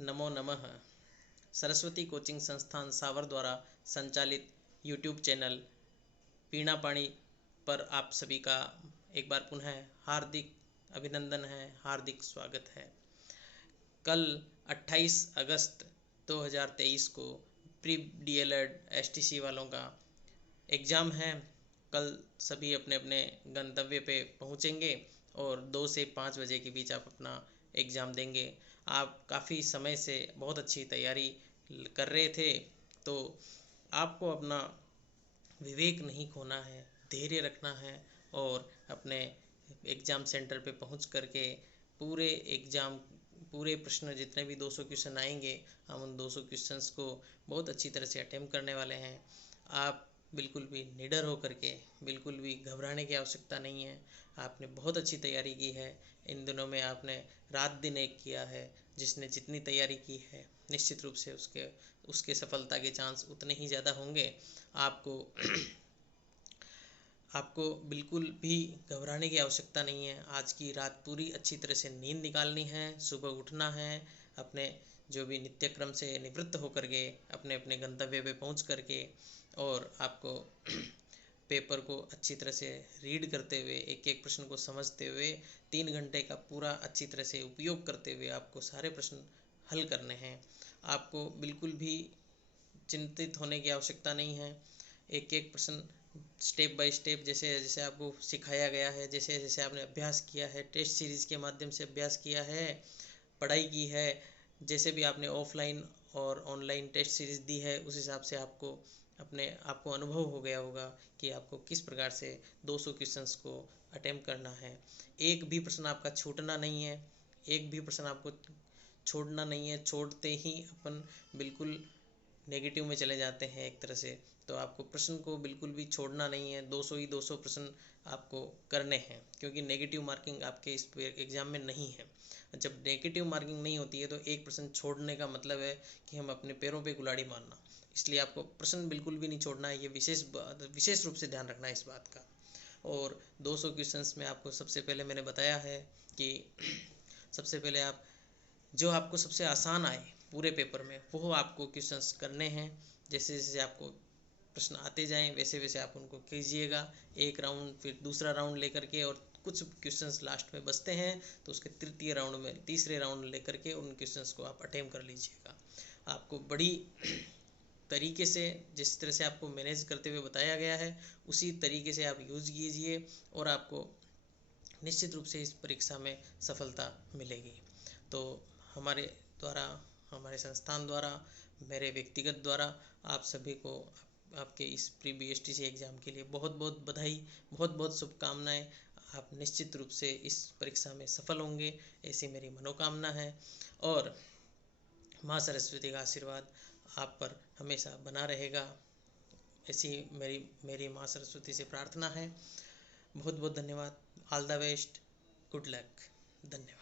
नमो नमः। सरस्वती कोचिंग संस्थान सावर द्वारा संचालित यूट्यूब चैनल पीणा पानी पर आप सभी का एक बार पुनः हार्दिक अभिनंदन है, हार्दिक स्वागत है। कल 28 अगस्त 2023 को प्री डीएलएड एसटीसी वालों का एग्ज़ाम है। कल सभी अपने अपने गंतव्य पे पहुँचेंगे और 2 से 5 बजे के बीच आप अपना एग्ज़ाम देंगे। आप काफ़ी समय से बहुत अच्छी तैयारी कर रहे थे, तो आपको अपना विवेक नहीं खोना है, धैर्य रखना है और अपने एग्ज़ाम सेंटर पे पहुंच करके पूरे प्रश्न जितने भी 200 क्वेश्चन आएंगे, हम उन 200 क्वेश्चंस को बहुत अच्छी तरह से अटेम्प्ट करने वाले हैं। आप बिल्कुल भी निडर हो करके, बिल्कुल भी घबराने की आवश्यकता नहीं है। आपने बहुत अच्छी तैयारी की है। इन दिनों में आपने रात दिन एक किया है। जिसने जितनी तैयारी की है, निश्चित रूप से उसके सफलता के चांस उतने ही ज़्यादा होंगे। आपको बिल्कुल भी घबराने की आवश्यकता नहीं है। आज की रात पूरी अच्छी तरह से नींद निकालनी है, सुबह उठना है, अपने जो भी नित्यक्रम से निवृत्त होकर के अपने अपने गंतव्य पे पहुंच करके, और आपको पेपर को अच्छी तरह से रीड करते हुए, एक एक प्रश्न को समझते हुए, 3 घंटे का पूरा अच्छी तरह से उपयोग करते हुए आपको सारे प्रश्न हल करने हैं। आपको बिल्कुल भी चिंतित होने की आवश्यकता नहीं है। एक एक प्रश्न स्टेप बाय स्टेप जैसे जैसे आपको सिखाया गया है, जैसे जैसे आपने अभ्यास किया है, टेस्ट सीरीज़ के माध्यम से अभ्यास किया है, पढ़ाई की है, जैसे भी आपने ऑफलाइन और ऑनलाइन टेस्ट सीरीज़ दी है, उस हिसाब से आपको अनुभव हो गया होगा कि आपको किस प्रकार से 200 क्वेश्चंस को अटेम्प्ट करना है। एक भी प्रश्न आपका छूटना नहीं है, एक भी प्रश्न आपको छोड़ना नहीं है। छोड़ते ही अपन बिल्कुल नेगेटिव में चले जाते हैं एक तरह से। तो आपको प्रश्न को बिल्कुल भी छोड़ना नहीं है। 200 ही 200 प्रश्न आपको करने हैं, क्योंकि नेगेटिव मार्किंग आपके इस एग्ज़ाम में नहीं है। जब नेगेटिव मार्किंग नहीं होती है तो एक प्रश्न छोड़ने का मतलब है कि हम अपने पैरों पे कुल्हाड़ी मारना। इसलिए आपको प्रश्न बिल्कुल भी नहीं छोड़ना है। ये विशेष रूप से ध्यान रखना है इस बात का। और 200 क्वेश्चंस में आपको सबसे पहले मैंने बताया है कि सबसे पहले आप जो आपको सबसे आसान आए पूरे पेपर में, वो आपको क्वेश्चंस करने हैं। जैसे जैसे आपको प्रश्न आते जाएं, वैसे वैसे आप उनको कीजिएगा। एक राउंड, फिर दूसरा राउंड लेकर के, और कुछ क्वेश्चंस लास्ट में बचते हैं तो उसके तृतीय राउंड में, तीसरे राउंड लेकर के उन क्वेश्चंस को आप अटेम्प्ट कर लीजिएगा। आपको बड़ी तरीके से, जिस तरह से आपको मैनेज करते हुए बताया गया है, उसी तरीके से आप यूज़ कीजिए और आपको निश्चित रूप से इस परीक्षा में सफलता मिलेगी। तो हमारे द्वारा, हमारे संस्थान द्वारा, मेरे व्यक्तिगत द्वारा आप सभी को आपके इस प्री बीएसटीसी एग्ज़ाम के लिए बहुत बहुत बधाई, बहुत बहुत शुभकामनाएं। आप निश्चित रूप से इस परीक्षा में सफल होंगे, ऐसी मेरी मनोकामना है। और माँ सरस्वती का आशीर्वाद आप पर हमेशा बना रहेगा, ऐसी मेरी माँ सरस्वती से प्रार्थना है। बहुत बहुत धन्यवाद। All the best, good luck, धन्यवाद।